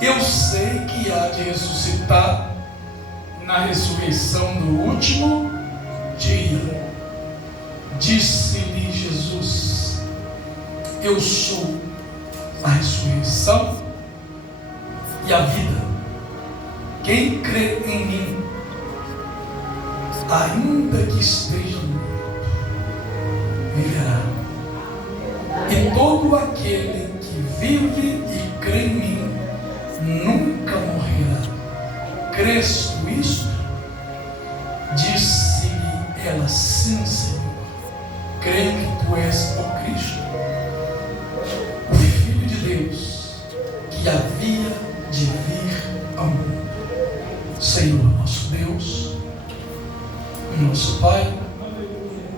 eu sei que há de ressuscitar na ressurreição do último dia. Disse-lhe Jesus: eu sou a ressurreição e a vida. Quem crê em mim, ainda que esteja morto, viverá. E todo aquele que vive e crê em mim nunca morrerá. Crês tu isto? Disse-lhe ela: sim, Senhor. Creio que tu és o Cristo, o Filho de Deus, que havia de vir ao mundo. Senhor, nosso Deus, nosso Pai,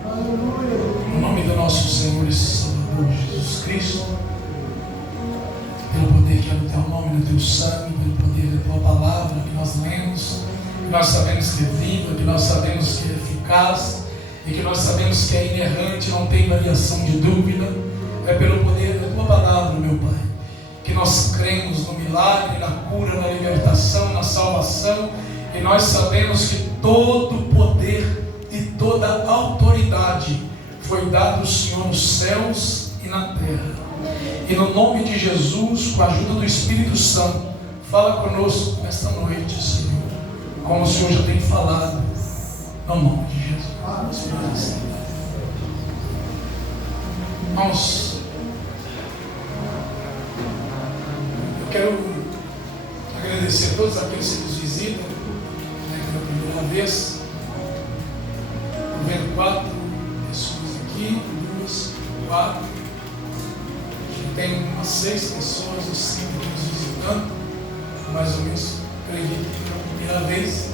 no nome do nosso Senhor e Salvador Jesus Cristo, pelo poder que é no teu nome, no teu sangue, pelo poder da tua palavra que nós lemos, que nós sabemos que é viva, que nós sabemos que é eficaz e que nós sabemos que é inerrante, não tem variação de dúvida. É pelo poder da tua palavra, meu Pai, que nós cremos no milagre, na cura, na libertação, na salvação, e nós sabemos que todo o poder e toda a autoridade foi dado ao Senhor nos céus e na terra. E no nome de Jesus, com a ajuda do Espírito Santo, fala conosco nesta noite, Senhor, como o Senhor já tem falado, no nome de Jesus. Irmãos, eu quero agradecer a todos aqueles que nos visitam, pela primeira vez. Estou vendo 4 pessoas aqui, 2, 4. Tem umas 6 pessoas ou 5 nos visitando, mais ou menos, acredito que pela primeira vez.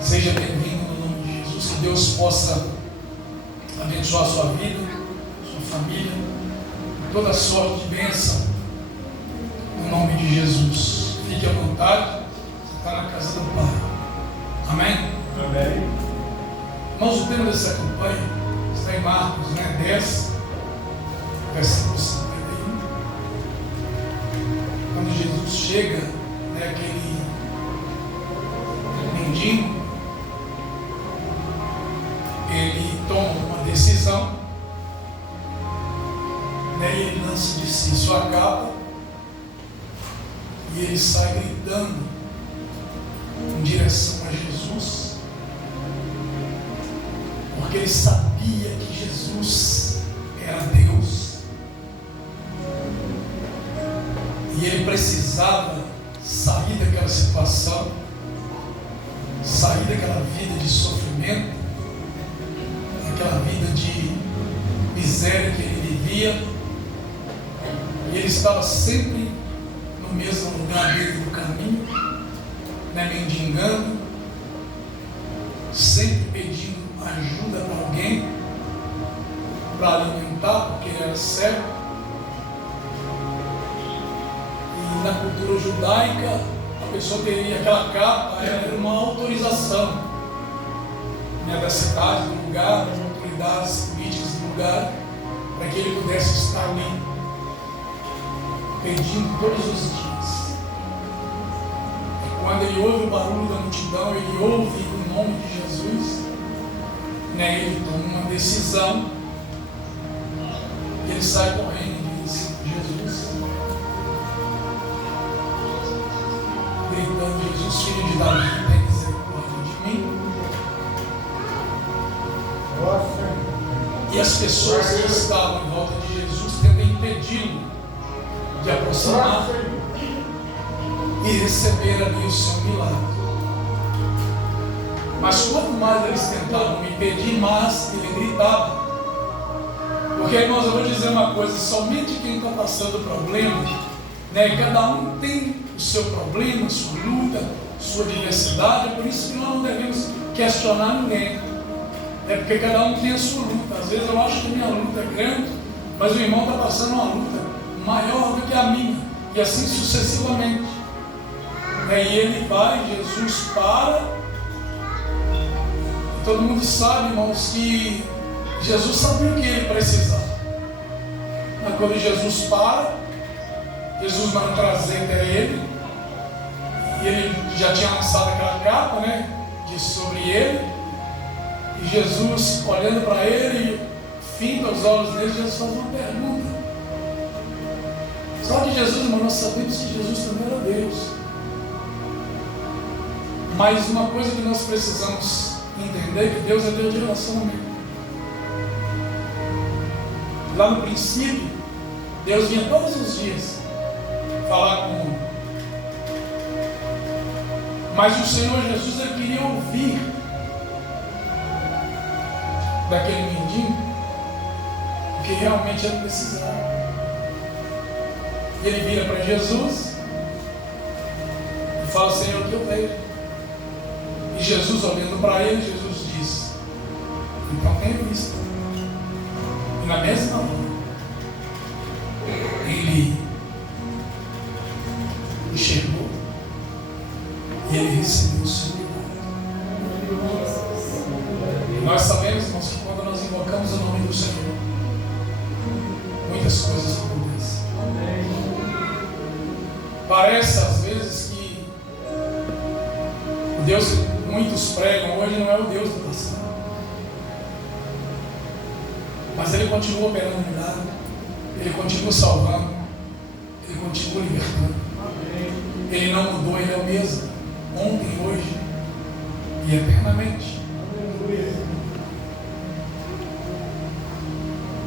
Seja bem-vindo no nome de Jesus, que Deus possa abençoar a sua vida, sua família, toda a sorte de bênção, no nome de Jesus. Fique à vontade, você está na casa do Pai. Amém? Amém. Irmãos, o tema dessa campanha está em Marcos 10, versículo 51. Quando Jesus chega, aquele mendigo, ele toma uma decisão, e ele lança de si sua capa e ele sai gritando em direção a Jesus, porque ele sabia que Jesus era Deus e ele precisava sair daquela situação, sair daquela vida de sofrimento, daquela vida de miséria que ele vivia. E ele estava sempre no mesmo lugar dele do caminho, mendigando, sempre pedindo ajuda para alguém, para alimentar, porque ele era cego. E na cultura judaica, a pessoa teria aquela capa, era uma autorização da cidade, do lugar, das autoridades políticas do lugar, para que ele pudesse estar ali, pedindo todos os dias. E quando ele ouve o barulho da multidão, ele ouve o nome de Jesus, ele toma uma decisão, e ele sai correndo e diz: Jesus, gritando: Jesus, filho de Davi, tem misericórdia de mim. E as pessoas que estavam em volta de Jesus tentam impedi-lo de aproximar e receber ali o seu milagre. Mas quanto mais eles tentavam impedir, mais ele gritava. Porque, irmãos, eu vou dizer uma coisa: somente quem está passando problema, cada um tem o seu problema, sua luta, sua diversidade. É por isso que nós não devemos questionar ninguém. Porque cada um tem a sua luta. Às vezes eu acho que minha luta é grande, mas o irmão está passando uma luta maior do que a minha, e assim sucessivamente. E ele vai, Jesus para, e todo mundo sabe, irmãos, que Jesus sabia o que ele precisava. Mas quando Jesus para, Jesus manda trazer até ele. E ele já tinha lançado aquela capa, né, sobre ele. E Jesus, olhando para ele, finda os olhos dele, Jesus faz uma pergunta. Só que Jesus, irmão, nós sabemos que Jesus também era Deus. Mas uma coisa que nós precisamos entender é que Deus é Deus de relacionamento. Lá no princípio, Deus vinha todos os dias falar com o mundo. Mas o Senhor Jesus, ele queria ouvir daquele mendigo o que realmente ele precisava. Ele vira para Jesus e fala: Senhor, que eu vejo. E Jesus, olhando para ele, Jesus diz: então tenha visto. E na mesma hora, ele enxergou e ele recebeu o seu milagre. E nós sabemos, irmãos, que quando nós invocamos o nome do Senhor, muitas coisas acontecem. Parece às vezes que o Deus que muitos pregam hoje não é o Deus do passado. Mas Ele continua operando milagre, Ele continua salvando, Ele continua libertando. Ele não mudou, Ele é o mesmo, ontem, hoje e eternamente.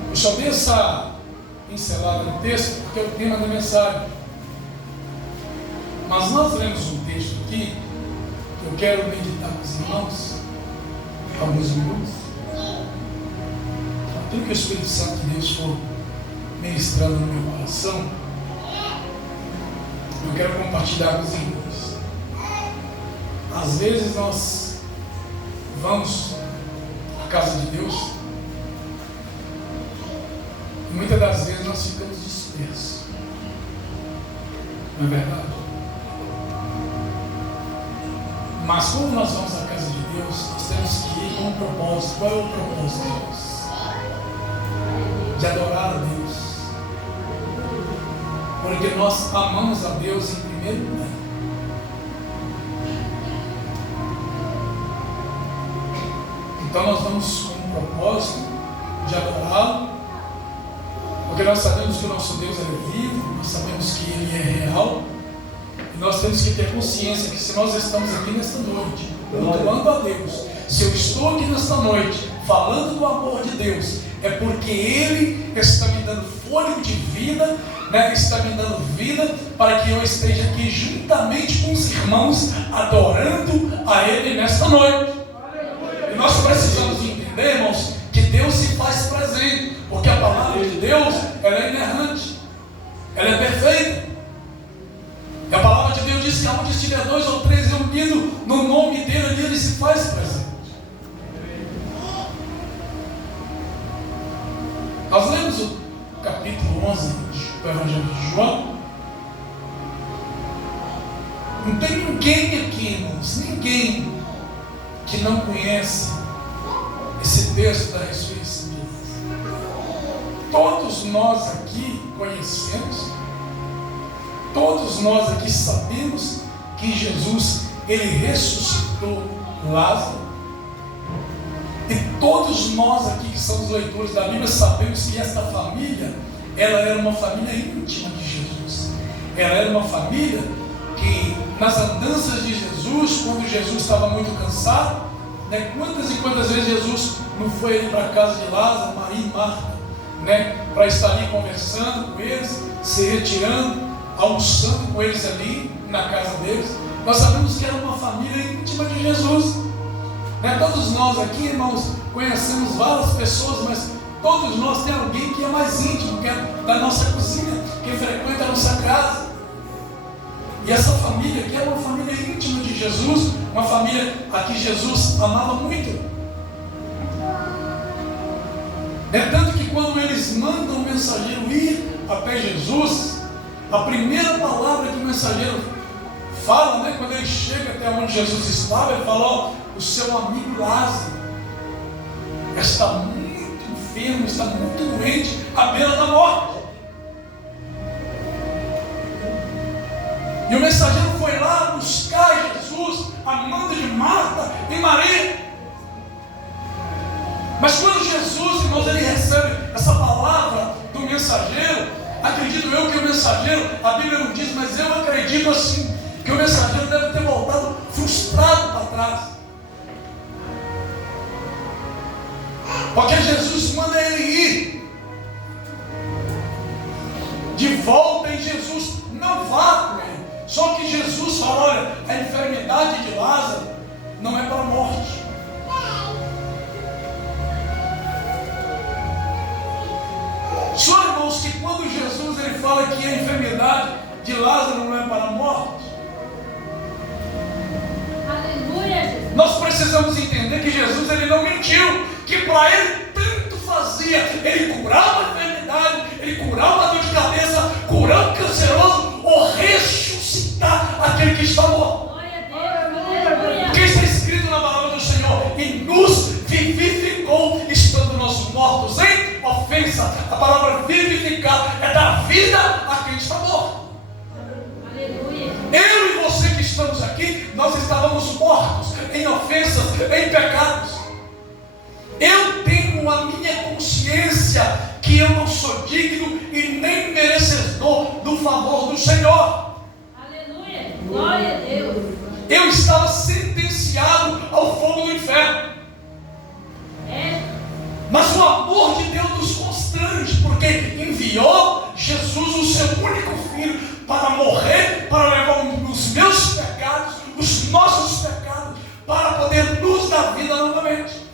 Eu só dei essa pincelada no texto porque é o tema da mensagem. Mas nós lemos um texto aqui que eu quero meditar com os irmãos alguns minutos. Tudo que o Espírito Santo de Deus for ministrando no meu coração, eu quero compartilhar com os irmãos. Às vezes nós vamos à casa de Deus e muitas das vezes nós ficamos dispersos. Não é verdade? Mas quando nós vamos à casa de Deus, nós temos que ir com um propósito. Qual é o propósito de Deus? De adorar a Deus. Porque nós amamos a Deus em primeiro lugar. Então nós vamos com um propósito de adorá-lo, porque nós sabemos que o nosso Deus é vivo, nós sabemos que Ele é real, e nós temos que ter consciência que se nós estamos aqui nesta noite, cultuando a Deus, se eu estou aqui nesta noite, falando do amor de Deus, é porque Ele está me dando fôlego de vida, né? Está me dando vida para que eu esteja aqui juntamente com os irmãos, adorando a Ele nesta noite. E nós precisamos entender, irmãos, que Deus se faz presente, porque a palavra de Deus, ela é inerrante, ela é perfeita. E a palavra de Deus diz que onde estiver 2 ou 3 reunidos no nome dele, ali Ele se faz presente. Nós lemos o capítulo 11 do Evangelho de João. Não tem ninguém aqui, irmãos, ninguém que não conhece esse texto da ressurreição de Jesus. Todos nós aqui conhecemos, todos nós aqui sabemos que Jesus, Ele ressuscitou Lázaro. E todos nós aqui que somos leitores da Bíblia sabemos que esta família, ela era uma família íntima de Jesus. Ela era uma família que nas andanças de Jesus, quando Jesus estava muito cansado, né, quantas e quantas vezes Jesus não foi ali para a casa de Lázaro, Maria e Marta, né, para estar ali conversando com eles, se retirando, almoçando com eles ali na casa deles. Nós sabemos que era uma família íntima de Jesus. Todos nós aqui, irmãos, conhecemos várias pessoas, mas todos nós temos alguém que é mais íntimo, que é da nossa cozinha, que frequenta a nossa casa. E essa família aqui é uma família íntima de Jesus, uma família a que Jesus amava muito. É tanto que quando eles mandam o mensageiro ir até Jesus, a primeira palavra que o mensageiro fala, né, quando ele chega até onde Jesus estava, ele fala: ó, o seu amigo Lázaro está muito enfermo, está muito doente, à beira da morte. E o mensageiro foi lá buscar Jesus a mando de Marta e Maria. Mas quando Jesus, irmãos, ele recebe essa palavra do mensageiro, acredito eu que o mensageiro, a Bíblia não diz, mas eu acredito assim, que o mensageiro deve ter voltado frustrado para trás. Porque Jesus manda ele ir de volta e Jesus não vá com ele. Só que Jesus fala, olha, a enfermidade de Lázaro não é para a morte. Só, irmãos, que quando Jesus ele fala que a enfermidade de Lázaro não é para a morte, Aleluia. nós precisamos entender que Jesus ele não mentiu, que para ele tanto fazia, ele curava a enfermidade, ele curava a dor de cabeça, curava o canceroso, ou ressuscitar aquele que está morto. Glória a Deus. Aleluia. Porque está escrito na palavra do Senhor, e nos vivificou, estando nós mortos em ofensa. A palavra vivificar é dar vida a quem está morto. Aleluia. Eu e você que estamos aqui, nós estávamos mortos em ofensas, em pecados. Eu tenho a minha consciência que eu não sou digno e nem merecedor do favor do Senhor. Aleluia. Glória a Deus. Eu estava sentenciado ao fogo do inferno. Mas o amor de Deus nos constrange, porque enviou Jesus, o seu único filho, para morrer, para levar os meus pecados, os nossos pecados, para poder nos dar vida novamente.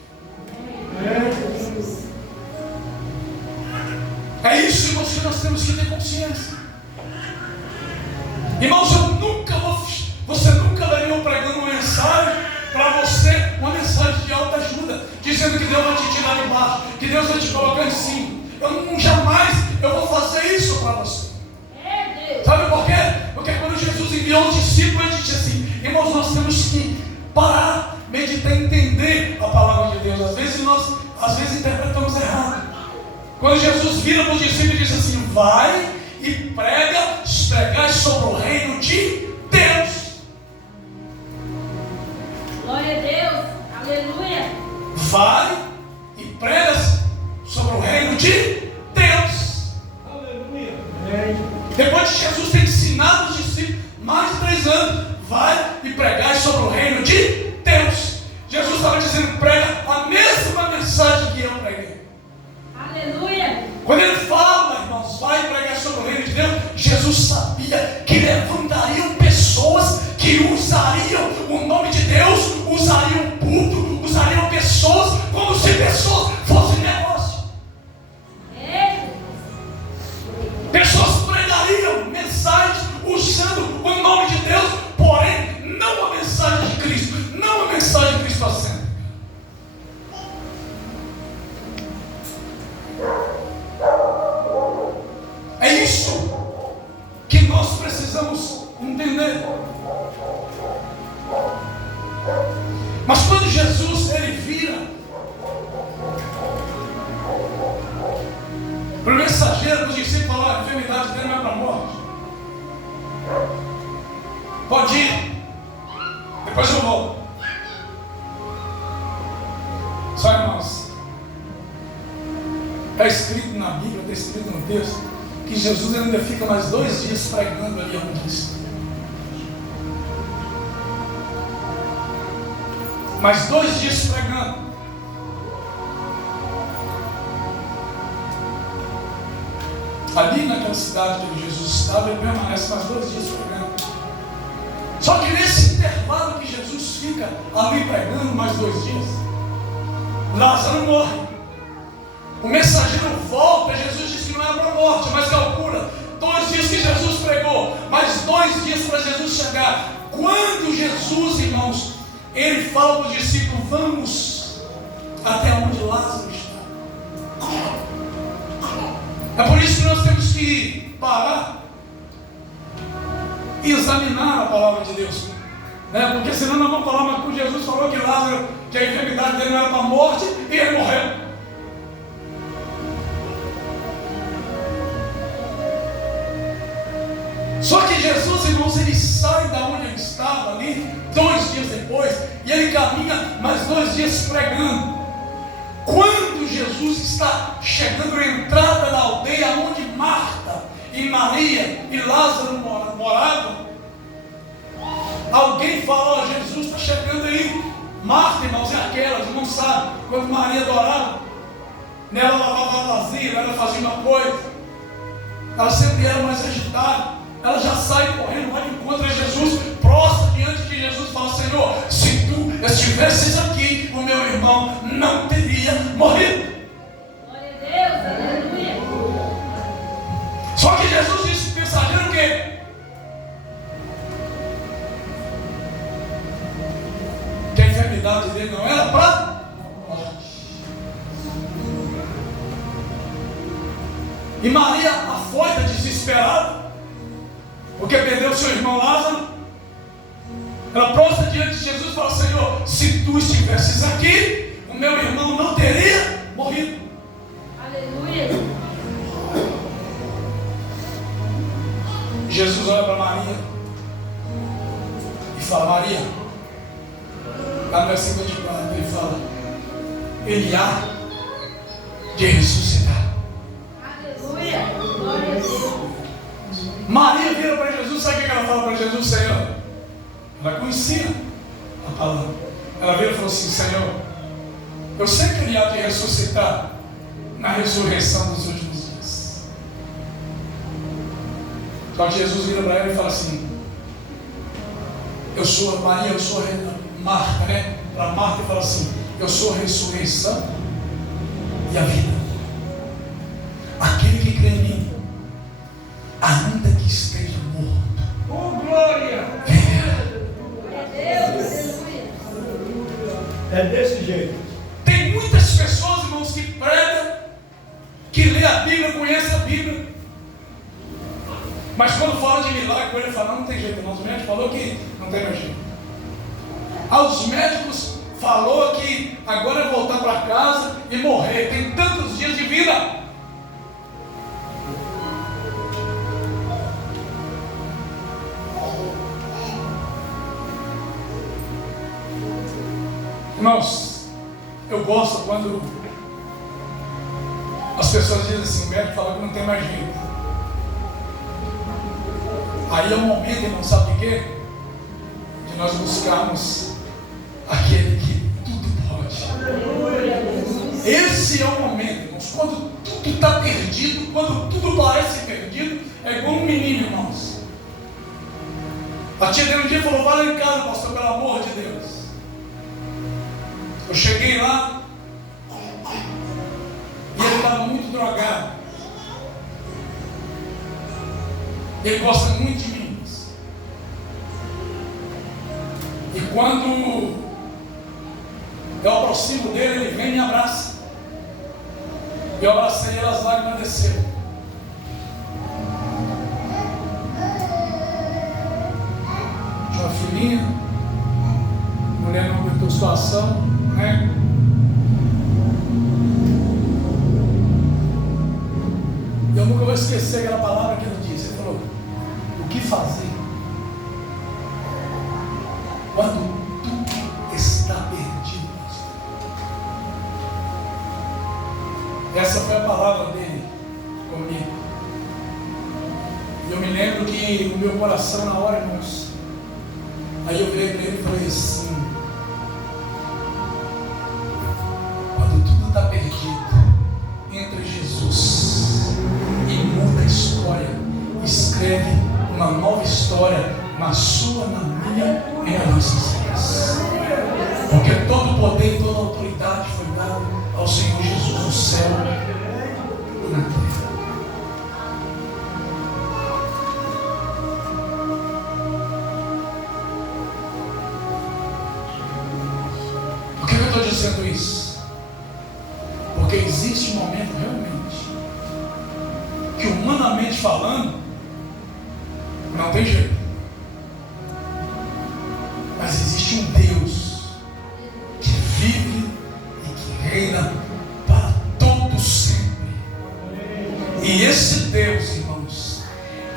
É isso, irmãos, que nós temos que ter consciência. Irmãos, você nunca veria eu pregando uma mensagem para você, uma mensagem de alta ajuda, dizendo que Deus vai te tirar de baixo, que Deus vai te colocar em cima. Jamais eu vou fazer isso para você. Sabe por quê? Porque quando Jesus enviou os discípulos, ele disse assim, irmãos, nós temos que parar, meditar e entender a palavra de Deus. Às vezes interpretamos errado. Quando Jesus vira para os discípulos e diz assim, vai e pregai sobre o reino de Deus. Glória a Deus. Aleluia. Vai e prega sobre o reino de Deus. Aleluia. Depois de Jesus ter ensinado os discípulos mais de 3 anos, vai e pregai sobre o reino de Deus. Jesus estava dizendo, prega a mesma mensagem que eu preguei. Aleluia. Quando ele fala, irmãos, vai pregar sobre o reino de Deus, Jesus sabia que levantariam pessoas que usariam o nome de Deus, usariam o culto, usariam pessoas como se pessoas fossem negócio. Pessoas pregariam mensagens usando o nome de Deus, porém não a mensagem de Cristo, não a mensagem de Cristo assenta. É isso que nós precisamos entender. Mas quando Jesus ele vira para o mensageiro dos discípulos falar, a enfermidade dele não é para a morte, pode ir, depois eu volto. Só, irmãos, está escrito na Bíblia, está escrito no texto, que Jesus ainda fica mais 2 dias pregando ali onde ele está. Mais 2 dias pregando. Ali naquela cidade onde Jesus estava, ele permanece mais 2 dias pregando. Só que nesse intervalo que Jesus fica ali pregando mais 2 dias, Lázaro morre. O mensageiro volta, Jesus diz que não era para a morte, mas calcula 2 dias que Jesus pregou, mais 2 dias para Jesus chegar. Quando Jesus, irmãos, ele fala para os discípulos, vamos até onde Lázaro está. É por isso que nós temos que parar e examinar a palavra de Deus, né? Porque senão nós vamos falar, mas Jesus falou que Lázaro, que a enfermidade dele não era para a morte, e ele morreu. Só que Jesus, irmãos, ele sai da onde ele estava ali, 2 dias depois, e ele caminha mais 2 dias pregando. Quando Jesus está chegando à entrada da aldeia onde Marta e Maria e Lázaro moravam, alguém fala: ó, Jesus está chegando aí. Marta, irmãos, é aquela, não sabe, quando Maria adorava, nela lavava vasilha, ela fazia uma coisa, ela sempre era mais agitada. Ela já sai correndo lá e encontra Jesus, prostra diante de Jesus e fala: Senhor, se tu estivesses aqui, o meu irmão não teria morrido. Glória a Deus, aleluia. Só que Jesus disse para o mensageiro o quê? Que a enfermidade dele não era para morte. E Maria, afoita, desesperada, porque perdeu seu irmão Lázaro, ela prostra diante de Jesus e fala: Senhor, se tu estivesses aqui, o meu irmão não teria morrido. Aleluia. Jesus olha para Maria e fala: Maria, lá no versículo 24 ele fala: ele há de ressuscitar. Aleluia. Glória a Deus. Maria vira para Jesus, sabe o que ela fala para Jesus? Senhor, ela conhecia a palavra. Ela vira e falou assim: Senhor, eu sei que ele há de ressuscitar na ressurreição dos últimos dias. Só que Jesus vira para ela e fala assim: eu sou Maria, eu sou Marta, né? Para Marta ele fala assim: eu sou a ressurreição e a vida. Aquele que crê em mim, ainda que esteja morto, Oh, glória! Glória a Deus, aleluia. É desse jeito. tem muitas pessoas, irmãos, que pregam, que lê a Bíblia, conhece a Bíblia, mas quando fala de milagre, ele fala: não tem jeito, não. Os médicos falou que não tem mais jeito. Aos médicos falou que agora é voltar para casa e morrer, tem tantos dias de vida. Irmãos, eu gosto quando as pessoas dizem assim: o médico falou que não tem mais jeito. Aí é o momento, irmão, sabe de quê? De nós buscarmos aquele que tudo pode. Esse é o momento, irmãos, quando tudo está perdido, quando tudo parece perdido, é igual um menino, irmãos. A tia dele um dia falou: vai lá em casa, pastor, pelo amor de Deus. Eu cheguei lá e ele estava muito drogado. Ele gosta muito de mim. E quando eu aproximo dele, ele vem e me abraça. Eu abracei ele, as lágrimas desceram. Tinha uma filhinha, mulher não aguentou a situação, né? E eu nunca vou esquecer aquela palavra que ele disse. Ele falou: o que fazer quando tudo está perdido, pastor? Essa foi a palavra dele comigo. E eu me lembro que o meu coração na hora, irmãos, aí eu virei para ele e falei assim: quando tudo está perdido, entra Jesus e muda a história, escreve uma nova história na sua, na minha e nas nossas vidas. Porque todo o poder e toda a autoridade foi dado ao Senhor Jesus no céu e na terra. Por que eu estou dizendo isso? Porque existe um momento realmente que, humanamente falando, não tem jeito. Mas existe um Deus que vive e que reina para todo sempre. E esse Deus, irmãos,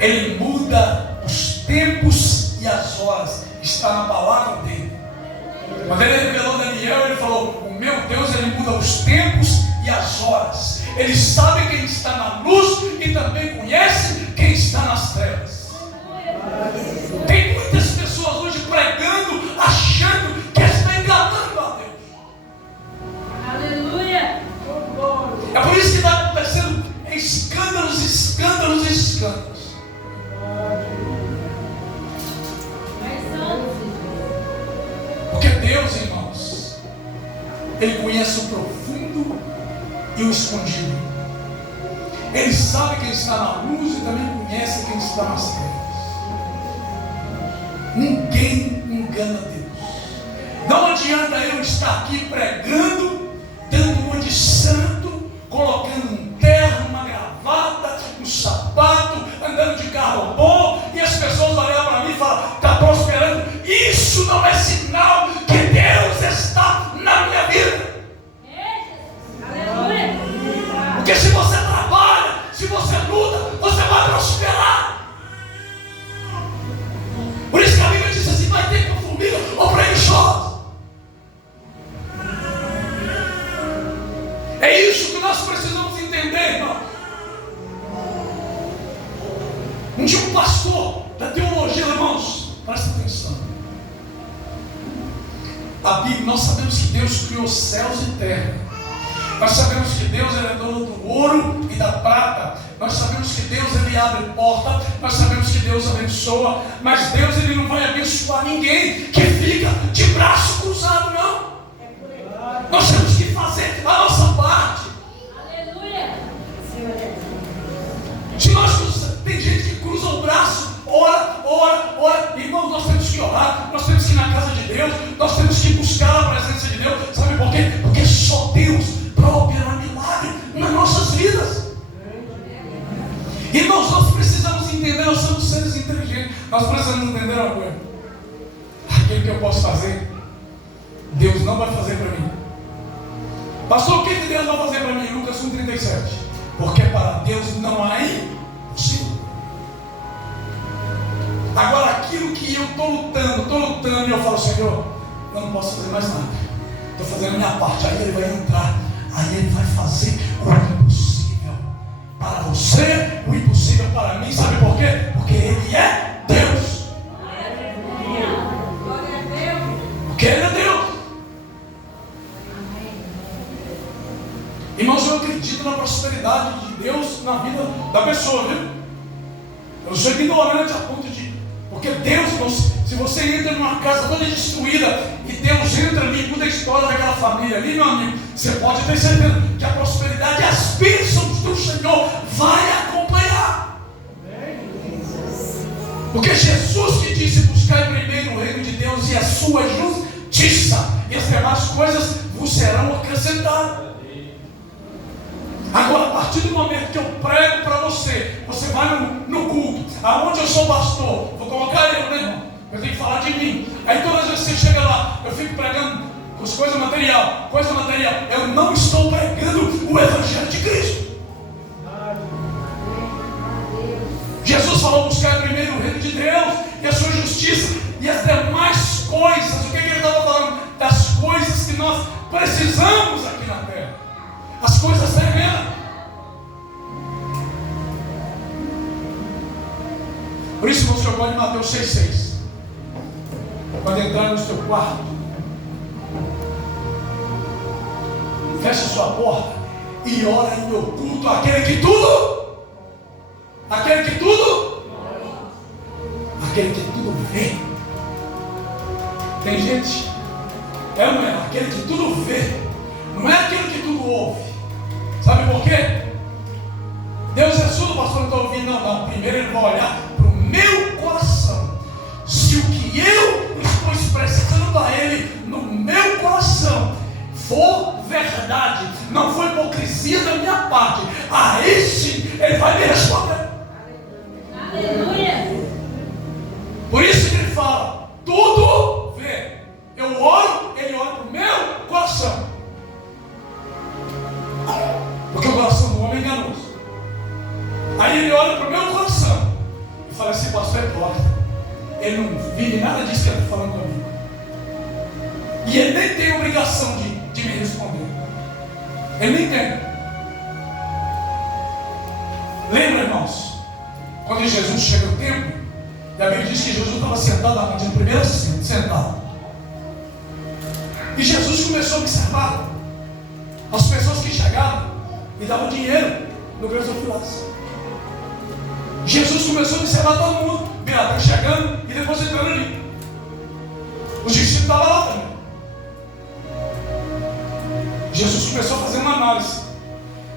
Ele muda tempos e as horas. Está na palavra dele. Quando ele revelou Daniel, ele falou: o meu Deus, ele muda os tempos e as horas. Ele sabe quem está na luz e também conhece quem está nas trevas. Tem muitas pessoas hoje pregando, achando que está enganando a Deus. Aleluia. É por isso que está acontecendo escândalos, escândalos, escândalos. Porque Deus, irmãos, Ele conhece o profundo e o escondido. Ele sabe quem está na luz e também conhece quem está nas trevas. Ninguém engana Deus. Não adianta eu estar aqui pregando, dando uma de santo, colocando um terno, uma gravata, um sapato, andando de carro bom, e as pessoas olham para mim e falam: está prosperando. Isso não é sinal que Deus está na minha vida. Aleluia. Porque se você trabalha, se você luta, você vai prosperar. Por isso que a Bíblia diz assim: vai ter com formiga ou preguiçosa. É isso que nós precisamos entender, irmão. Um dia um pastor da teologia, irmãos, presta atenção. A Bíblia, nós sabemos que Deus criou céus e terra. Nós sabemos que Deus é dono do ouro e da prata. Nós sabemos que Deus ele abre porta. Nós sabemos que Deus abençoa. Mas Deus ele não vai abençoar ninguém que fica de braço cruzado, não. Nós temos que fazer a nossa parte. Aleluia. Se nós tem gente que cruza o braço, ora, ora, ora. Irmãos, nós temos que orar. Nós temos que ir na casa de Deus. Nós temos que buscar a presença de Deus. Sabe por quê? Porque só Deus opera milagre nas nossas vidas. Irmãos, nós precisamos entender, nós somos seres inteligentes. Nós precisamos entender uma coisa: aquilo que eu posso fazer, Deus não vai fazer para mim. Pastor, o que Deus vai fazer para mim? Lucas 1,37. Porque para Deus não há impossível. Agora, aquilo que eu estou lutando, e eu falo: Senhor, eu não posso fazer mais nada. Estou fazendo a minha parte. Aí Ele vai entrar. Aí Ele vai fazer o impossível para você, o impossível para mim. Sabe por quê? Porque Ele é Deus. Porque Ele é Deus. Irmãos, eu acredito na prosperidade de Deus na vida da pessoa, viu? Eu sou ignorante a ponto de... Porque Deus, se você entra numa casa toda destruída e Deus entra ali e muda a história daquela família ali, meu amigo, você pode ter certeza que a prosperidade e as bênçãos do Senhor vai acompanhar. Porque Jesus que disse: buscai primeiro o reino de Deus e a sua justiça, e as demais coisas vos serão acrescentadas. Agora, a partir do momento que eu prego para você, você vai no culto, aonde eu sou pastor, vou colocar eu, né, irmão? Eu tenho que falar de mim. Aí todas as vezes que você chega lá, eu fico pregando as coisas material, eu não estou pregando o Evangelho de Cristo. Jesus falou: buscar primeiro o reino de Deus e a sua justiça, e as demais coisas. O que ele estava falando? Das coisas que nós precisamos aqui na terra. As coisas tremendas. Por isso, irmãos, que eu gosto de Mateus 6,6. Quando entrar no seu quarto, feche sua porta e ora em oculto aquele que tudo vê. Tem gente, é ou não é? Aquele que tudo vê, não é aquele que tudo ouve. Sabe por quê? Deus é surdo, pastor, não estou ouvindo. Não. Primeiro Ele vai olhar para o meu coração. Se o que eu estou expressando a Ele no meu coração for verdade, não for hipocrisia da minha parte, aí sim Ele vai me responder. Aleluia. Por isso que Ele fala: tudo vê. Eu oro, Ele olha para o meu coração. Porque o coração do homem é enganoso. Aí Ele olha para o meu coração e fala assim: pastor, é hipócrita. ele não vive nada disso que ele está falando comigo. E ele nem tem obrigação de me responder. Ele nem tem. Lembra, irmãos, quando Jesus chega no templo, e a Bíblia diz que Jesus estava sentado lá, no primeiro assento, sentado. E Jesus começou a observar as pessoas que chegavam e davam dinheiro no gasofilaço. Jesus começou a observar todo mundo, Pilatos chegando e depois entrando ali. Os discípulos estavam lá também. Jesus começou a fazer uma análise.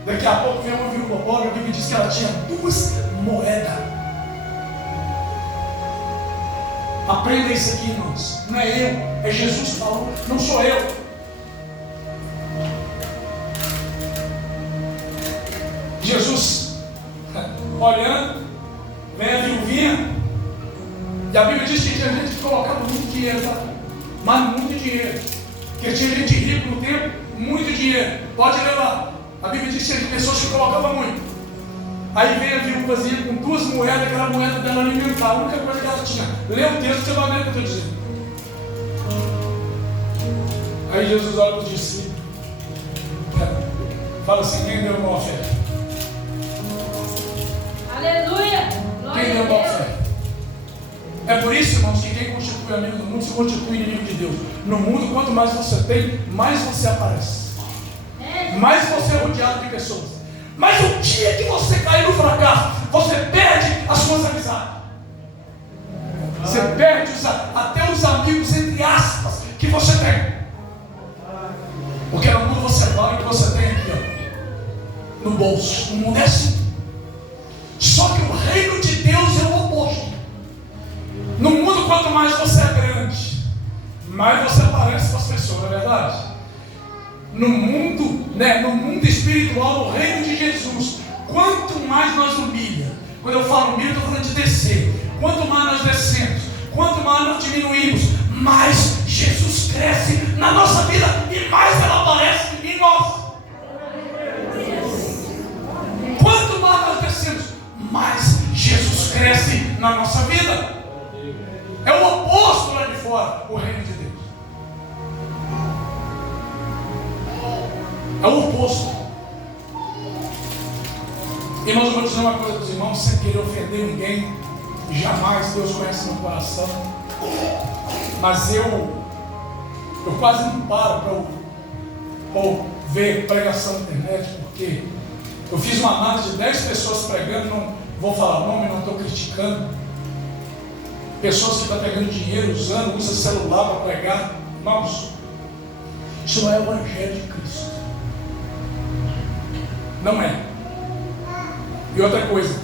Daqui a pouco veio uma viúva pobre, a Bíblia diz que ela tinha 2 moedas. Aprenda isso aqui, irmãos. Não é eu, é Jesus que falou, não sou eu. Jesus, olhando, vem a viuvinha, e a Bíblia diz que tinha gente que colocava muito dinheiro, tá? Mas muito dinheiro. Porque tinha gente rica no tempo, muito dinheiro. Pode levar. A Bíblia diz que tinha pessoas que colocavam muito. Aí vem a viúvazinha com 2 moedas, que era a moeda dela alimentar, a única coisa que ela tinha. Lê o texto, você vai ver o que eu estou dizendo. Aí Jesus olha para os discípulos, fala assim: quem deu uma oferta? Aleluia! Quem deu uma oferta? É por isso, irmãos, que quem constitui amigo do mundo se constitui inimigo de Deus. No mundo, quanto mais você tem, mais você aparece. Mais você é rodeado de pessoas. Mas o dia que você cair no fracasso, você perde as suas amizades. Você perde até os amigos, entre aspas, que você tem. Porque no mundo você vale o que você tem aqui, ó, no bolso. O mundo é assim. Só que o reino de Deus é o oposto. No mundo, quanto mais você é grande, mais você aparece com as pessoas, não é verdade? No mundo, no mundo espiritual, no reino de Jesus, quanto mais nós humilha, quando eu falo humilha, eu estou falando de descer. Quanto mais nós descemos, quanto mais nós diminuímos, mais Jesus cresce na nossa vida e mais ela aparece em nós. Quanto mais nós descemos, mais Jesus cresce na nossa vida. É o oposto lá de fora, o reino de Deus. É o oposto. Irmãos, eu vou dizer uma coisa para os irmãos, sem querer ofender ninguém. Jamais, Deus conhece meu coração. Mas eu quase não paro para ver pregação na internet, porque eu fiz uma análise de 10 pessoas pregando, não vou falar nome, não estou criticando. Pessoas que estão pegando dinheiro, usa celular para pregar. Irmãos, isso não é o Evangelho de Cristo. Não é. E outra coisa,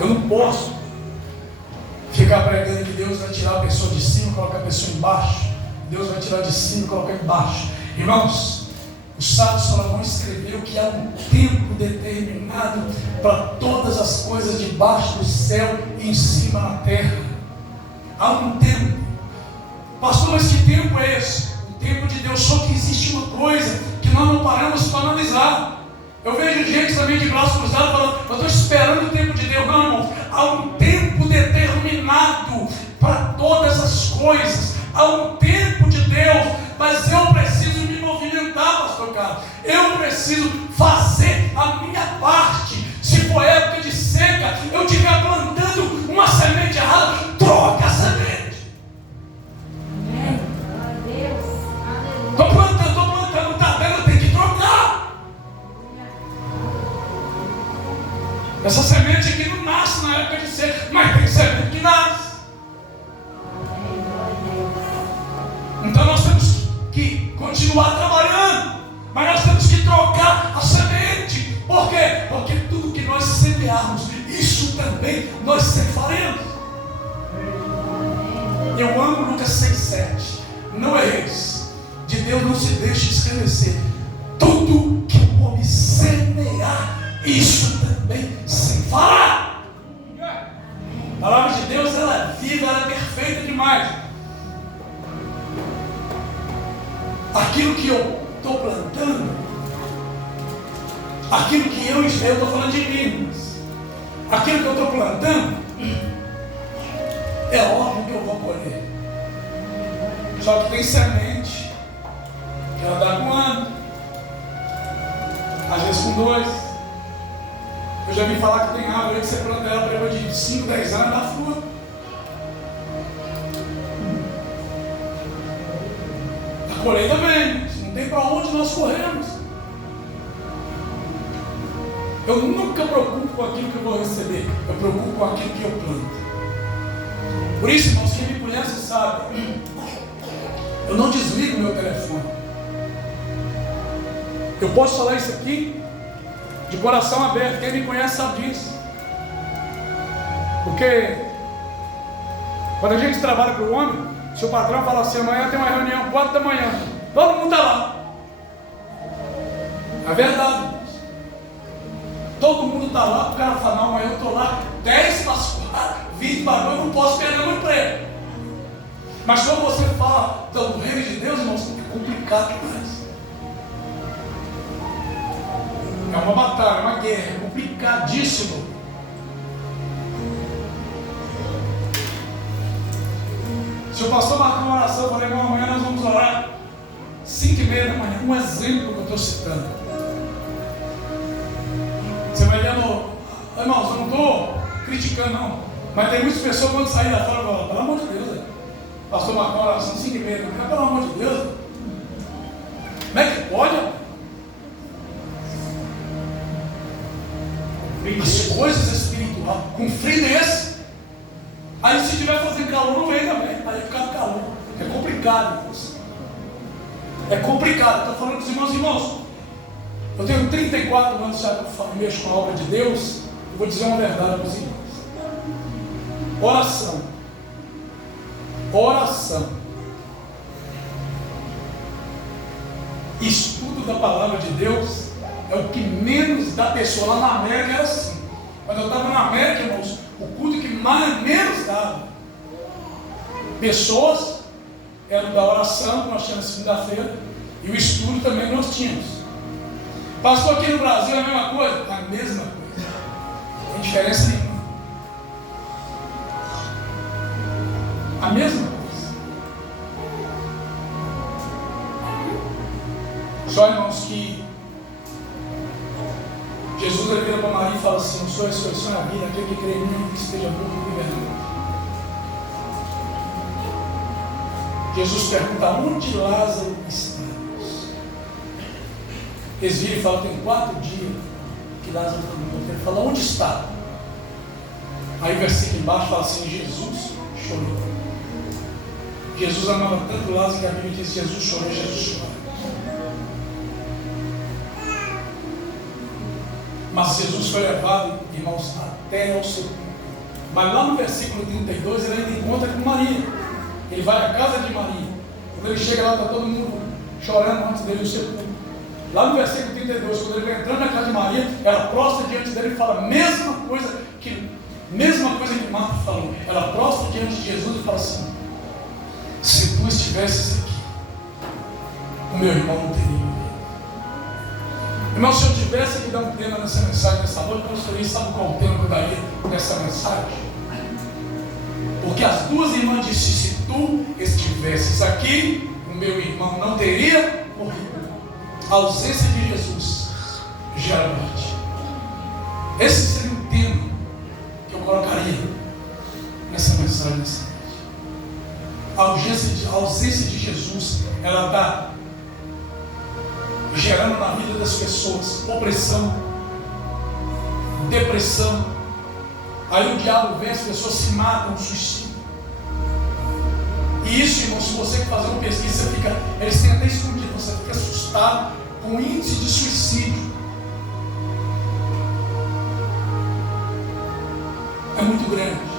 eu não posso ficar pregando que Deus vai tirar a pessoa de cima e colocar a pessoa embaixo. Deus vai tirar de cima e colocar embaixo. Irmãos, o sábio Salomão escreveu que há um tempo determinado para todas as coisas debaixo do céu e em cima na terra. Há um tempo. Pastor, mas que tempo é esse? O tempo de Deus. Só que existe uma coisa que nós não paramos para analisar. Eu vejo gente também de braços cruzados falando: eu estou esperando o tempo de Deus. Não, irmão. Há um tempo determinado para todas as coisas. Há um tempo de Deus. Mas eu preciso me movimentar, pastor Carlos. Eu preciso fazer a minha parte. Se for época de seca, eu estiver plantando uma semente errada, troca a semente. Estou plantando, está vendo? Tem que trocar. Essa semente aqui não nasce na época de seca, mas tem semente que nasce. Então nós temos que continuar trabalhando, mas nós temos que trocar a semente. Por quê? Porque tudo que nós semearmos, isso também nós faremos. Eu amo Lucas 6,7. Não é isso. De Deus não se deixa estremecer. Tudo que o homem semear, isso também se fará. A palavra de Deus, ela é viva, ela é perfeita demais. Aquilo que eu estou plantando, aquilo que eu estou falando de mim, aquilo que eu estou plantando, é óbvio que eu vou colher. Só que tem semente, que ela dá com um ano, às vezes com 2. Eu já vi falar que tem árvore que você planta ela depois de 5, 10 anos, dá fruta. A colheita vem, não tem para onde nós corremos. Eu nunca preocupo com aquilo que eu vou receber, eu preocupo com aquilo que eu planto. Por isso, irmãos, quem me conhece sabe, eu não desligo meu telefone. Eu posso falar isso aqui de coração aberto, quem me conhece sabe disso. Porque quando a gente trabalha para o homem, se o patrão fala assim, amanhã tem uma reunião 4 da manhã, todo mundo está lá. É verdade. Todo mundo está lá, o cara fala, não, amanhã eu estou lá 10 para as 4, 20 para 2, eu não posso perder meu emprego. Mas quando você fala do reino de Deus, irmãos, é complicado demais. É uma batalha, é uma guerra, é complicadíssimo. Se o pastor marcar uma oração, eu falei, irmão, amanhã nós vamos orar 5h30 da manhã. Um exemplo que eu estou citando. Você vai vendo, irmãos, eu não estou criticando não, mas tem muitas pessoas quando saem da fora falam, pelo amor de Deus, pastor marcar uma oração 5h30 da manhã, pelo amor de Deus, como é que pode? As coisas espirituais, com frio desse, aí se estiver fazendo calor, não vem também, aí fica calor, é complicado. É complicado, estou falando com os irmãos, eu tenho 34 anos já que eu mexo com a obra de Deus, eu vou dizer uma verdade para os irmãos. Oração. Oração. Estudo da palavra de Deus é o que menos da pessoa. Lá na América era assim. Quando eu estava na América, irmãos, o culto que menos dava pessoas eram da oração, que nós tínhamos segunda-feira, e o estudo também nós tínhamos. Pastor, aqui no Brasil é a mesma coisa? A mesma coisa. Não tem diferença nenhuma. A mesma coisa. Só, irmãos, que Jesus ele vira para Maria e fala assim, eu sou a ressurreição e a vida, aquele que crê em mim, que esteja morto e viverá. Jesus pergunta, onde Lázaro está? Eles viram e falam, tem 4 dias que Lázaro está morto. Ele fala, onde está? Aí o versículo embaixo fala assim, Jesus chorou. Jesus amava tanto Lázaro que a Bíblia diz, Jesus chorou, Jesus chorou. Mas Jesus foi levado, irmãos, até ao sepulcro. Mas lá no versículo 32 ele ainda encontra com Maria. Ele vai à casa de Maria. Quando ele chega lá, está todo mundo chorando antes dele no sepulcro. Lá no versículo 32, quando ele vai entrando na casa de Maria, ela prostra diante dele e fala a mesma coisa que Marta falou. Ela prostra diante de Jesus e fala assim, se tu estivesses aqui, o meu irmão não teria morrido. Irmão, se eu tivesse que dar um tema nessa mensagem nessa noite, eu gostaria, sabe qual o tema que eu daria nessa mensagem? Porque as duas irmãs disseram, se tu estivesses aqui, o meu irmão não teria morrido. A ausência de Jesus gera morte. Esse seria o tema que eu colocaria nessa mensagem nessa noite. A ausência de Jesus, ela está gerando na vida das pessoas opressão, depressão. Aí o diabo vem, as pessoas se matam, suicídio. E isso, irmão, se você fazer uma pesquisa, eles têm até escondido, você fica assustado com o índice de suicídio. É muito grande.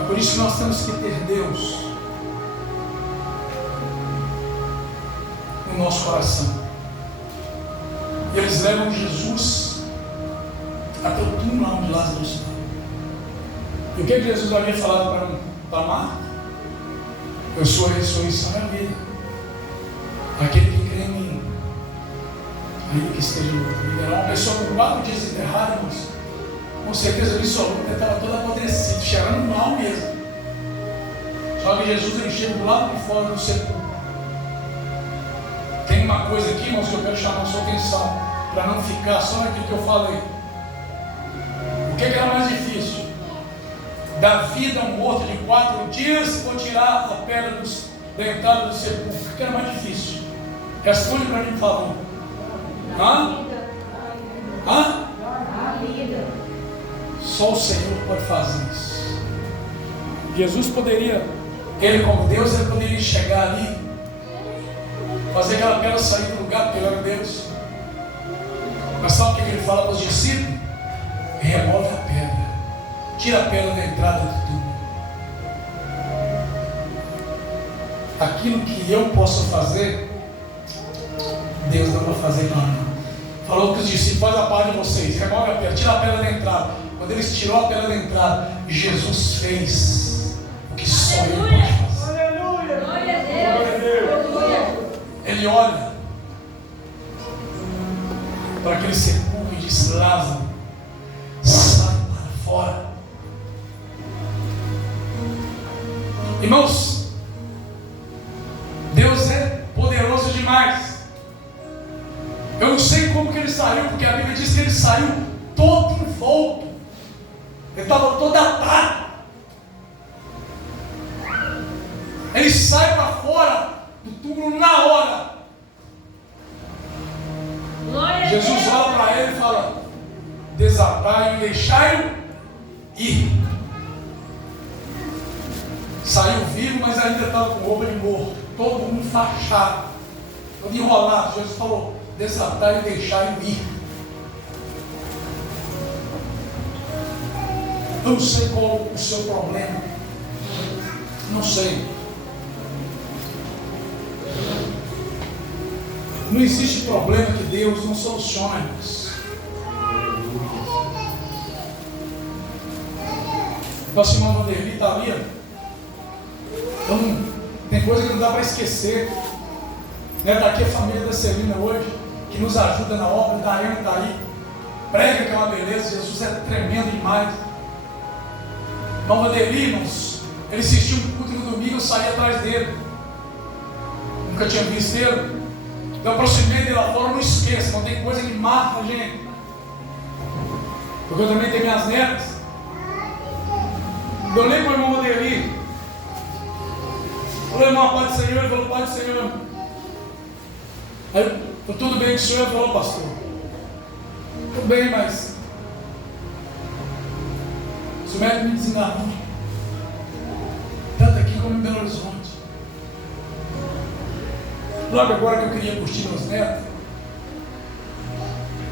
É por isso que nós temos que ter Deus no nosso coração. E eles levam Jesus até o túmulo onde Lázaro estava. E o que Jesus havia falado para Marta? Eu sou a ressurreição e a vida. Aquele que crê em mim, ainda que esteja liberal. Uma pessoa com 4 dias enterrada, irmãos, com certeza absoluta, estava toda apodrecida, cheirando mal mesmo. Só que Jesus ele chega do lado de fora do sepulcro. Tem uma coisa aqui, irmãos, que eu quero chamar a sua atenção, para não ficar só naquilo que eu falei. O que era mais difícil? Dar vida a um morto de 4 dias ou tirar a pedra da entrada do sepulcro? O que era mais difícil? Responde para mim, por favor. Hã? Hã? Só o Senhor pode fazer isso. Jesus poderia, ele como Deus, ele poderia chegar ali, fazer aquela pedra sair do lugar, porque ele era Deus. Mas sabe o que ele fala para os discípulos? Remove a pedra, tira a pedra da entrada do túmulo. Aquilo que eu posso fazer, Deus não vai fazer para mim. Falou para os discípulos: faz a parte de vocês, remove a pedra, tira a pedra da entrada. Quando eles tirou a pedra da entrada, Jesus fez o que só Ele pode fazer. Aleluia! Glória a Deus! Aleluia! Ele olha para aquele sepulcro e diz: Lázaro, sai para fora. Irmãos, Deus é poderoso demais. Eu não sei como que ele saiu, porque a Bíblia diz que ele saiu todo envolto. Ele estava todo atado. Ele sai para fora do túmulo na hora. Glória a Jesus Deus! olha para ele e fala: desatai-o e deixai-o ir. Saiu vivo, mas ainda estava com roupa de morto, todo mundo enfaixado, todo enrolado. Jesus falou: desatai-o e deixai-o ir. Eu não sei qual o seu problema, não sei. Não existe problema que Deus não solucione, irmãos. Nossa irmã Vanderly está ali. Então, tem coisa que não dá para esquecer. Está aqui a família da Celina hoje, que nos ajuda na obra. Da Ariana está aí. Prega que é uma beleza. Jesus é tremendo demais. Irmão Vanderly, irmãos, ele assistiu um culto no domingo, eu saí atrás dele. Nunca tinha visto ele. Eu aproximei dele lá fora, não esqueça, não tem coisa que marca a gente. Porque eu também tenho minhas netas. Eu olhei para o irmão Vanderly. Falei: irmão, Pai do Senhor. Ele falou: Pai do Senhor. Aí, tudo bem com o senhor? Ele falou: pastor, tudo bem, mas o senhor médico me desenganou, tanto aqui como em Belo Horizonte. Logo agora que eu queria curtir meus netos,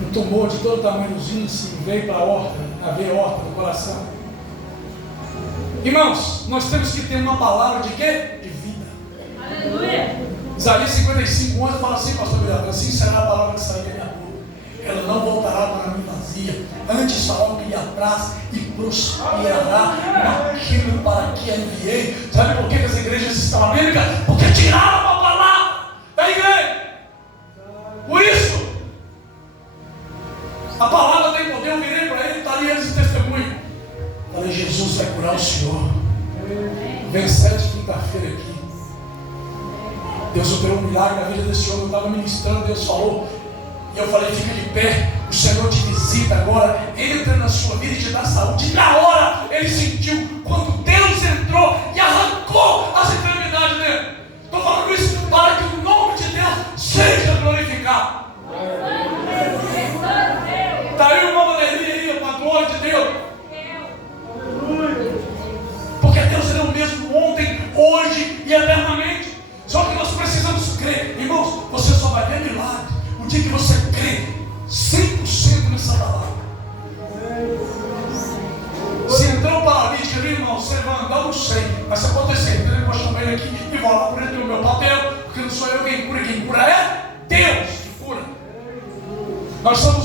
um tumor de todo tamanhozinho assim, veio para a horta, na veia horta do coração. Irmãos, nós temos que ter uma palavra de quê? De vida. Aleluia! Isaías 55 anos fala assim: pastor Miranda, assim será a palavra que sair da minha boca. Ela não voltará para mim vazia, antes fará o que lhe apraz e prosperará naquilo para que a enviei. Sabe por que as igrejas estão amênicas? Porque tiraram a palavra da igreja. Por isso, a palavra tem poder. Eu virei para ele, está ali esse testemunho. Falei: Jesus vai curar o senhor. Vem 7 quinta-feira aqui. Deus operou um milagre na vida desse homem. Eu estava ministrando, Deus falou, e eu falei: fica de pé, o Senhor te visita agora, entra na sua vida e te dá saúde. E na hora ele sentiu, quando Deus entrou e arrancou as enfermidades dele. Estou falando isso para que o nome de Deus seja glorificado. Está aí uma alegria aí, para a glória de Deus. Porque Deus é o mesmo ontem, hoje e eternamente. Só que nós precisamos crer. Irmãos, você só vai ver milagre o dia que você crê 100% nessa palavra. Se entrou um paralítico ali, irmão, você vai andar, não sei, mas você pode ter certeza que eu vou chamar ele aqui e vou lá por ele o meu papel, porque não sou eu quem cura é Deus que cura. Nós somos